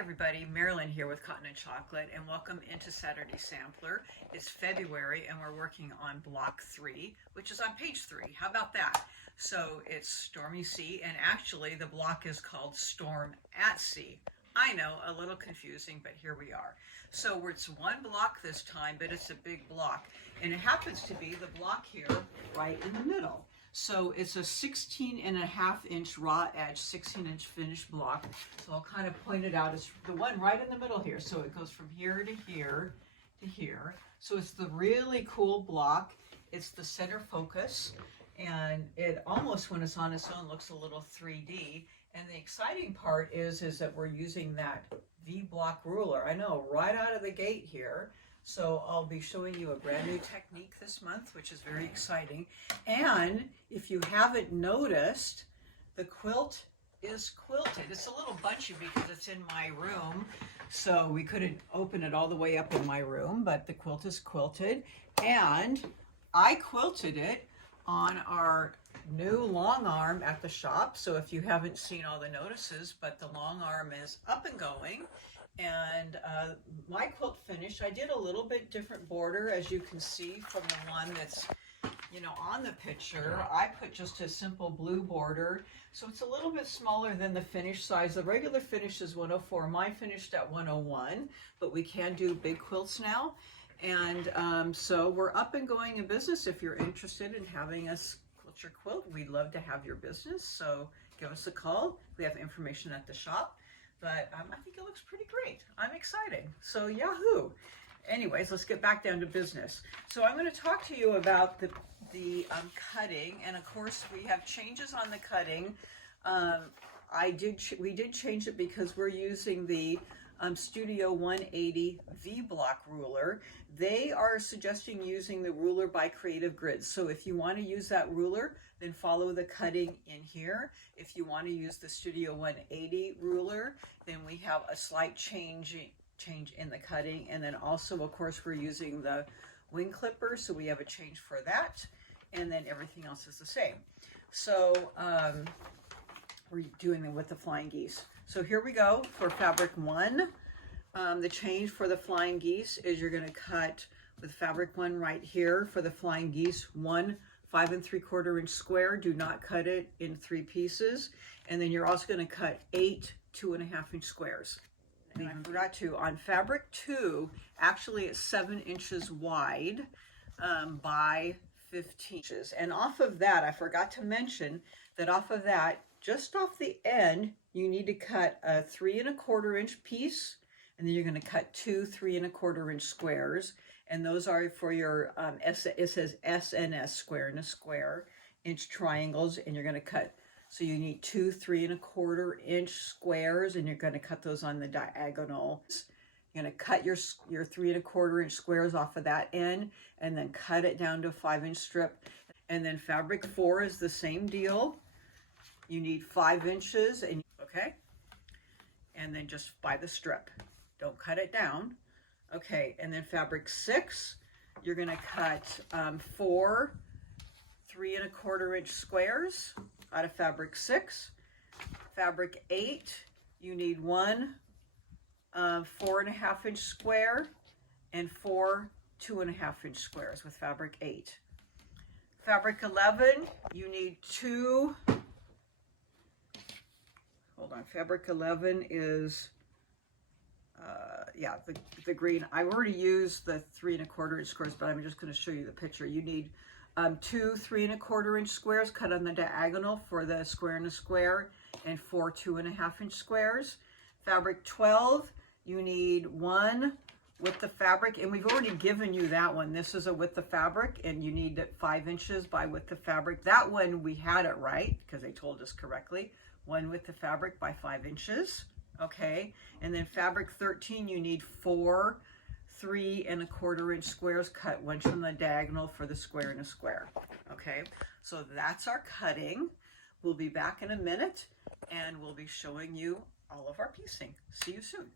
everybody, Marilyn here with Cotton and Chocolate, and welcome into Saturday Sampler. It's February and we're working on block 3, which is on page 3. How about that? So it's Stormy Sea, and actually the block is called Storm at Sea. I know, a little confusing, but here we are. So it's one block this time, but it's a big block, and it happens to be the block here right in the middle. So it's a 16.5-inch raw edge, 16-inch finished block. So I'll kind of point it out as the one right in the middle here. So it goes from here to here to here. So it's the really cool block. It's the center focus, and it almost, when it's on its own, looks a little 3D. And the exciting part is that we're using that V-block ruler. I know, right out of the gate here. So I'll be showing you a brand new technique this month, which is very exciting. And if you haven't noticed, the quilt is quilted. It's a little bunchy because it's in my room, so we couldn't open it all the way up in my room, but the quilt is quilted. And I quilted it on our new long arm at the shop. So if you haven't seen all the notices, but the long arm is up and going. And my quilt finish, I did a little bit different border, as you can see from the one that's, on the picture. I put just a simple blue border, so it's a little bit smaller than the finish size. The regular finish is 104. Mine finished at 101, but we can do big quilts now. And so we're up and going in business. If you're interested in having us quilt your quilt, we'd love to have your business. So give us a call. We have information at the shop. But I think it looks pretty great. I'm excited. So yahoo! Anyways, let's get back down to business. So I'm going to talk to you about the cutting, and of course we have changes on the cutting. We did change it because we're using the Studio 180 V-block ruler. They are suggesting using the ruler by Creative Grids. So if you want to use that ruler, then follow the cutting in here. If you want to use the Studio 180 ruler, then we have a slight change in the cutting. And then also, of course, we're using the wing clipper, so we have a change for that. And then everything else is the same. So we're doing them with the flying geese. So here we go for fabric 1. The change for the flying geese is you're going to cut with fabric 1 right here for the flying geese 1 5 3/4 inch square. Do not cut it in 3 pieces. And then you're also going to cut 8 2.5 inch squares. And I forgot to, on fabric 2, actually it's 7 inches wide by 15 inches. And off of that, I forgot to mention that off of that, just off the end, you need to cut a 3 1/4 inch piece, and then you're going to cut 2 3 1/4 inch squares, and those are for your it says SNS, square and a square inch triangles, and you're going to cut. So you need 2 3 1/4 inch squares, and you're going to cut those on the diagonal. You're going to cut your 3 1/4 inch squares off of that end, and then cut it down to a 5-inch strip. And then fabric 4 is the same deal. You need 5 inches, and okay, and then just by the strip. Don't cut it down. Okay, and then fabric 6, you're going to cut 4 3 1/4 inch squares out of fabric 6. Fabric 8, you need 1 4 1/2 inch square and 4 2.5 inch squares with fabric 8. Fabric 11, you need 2. Hold on, fabric 11 is, the green. I already used the 3 1/4 inch squares, but I'm just going to show you the picture. You need 2 3 1/4 inch squares cut on the diagonal for the square and a square, and 4 2.5 inch squares. Fabric 12, you need 1 width of fabric, and we've already given you that one. This is a width of fabric, and you need 5 inches by width of fabric. That one we had it right because they told us correctly. 1 width of fabric by 5 inches. Okay, and then fabric 13, you need 4 3 1/4 inch squares cut once from the diagonal for the square and a square. Okay, so that's our cutting. We'll be back in a minute, and we'll be showing you all of our piecing. See you soon.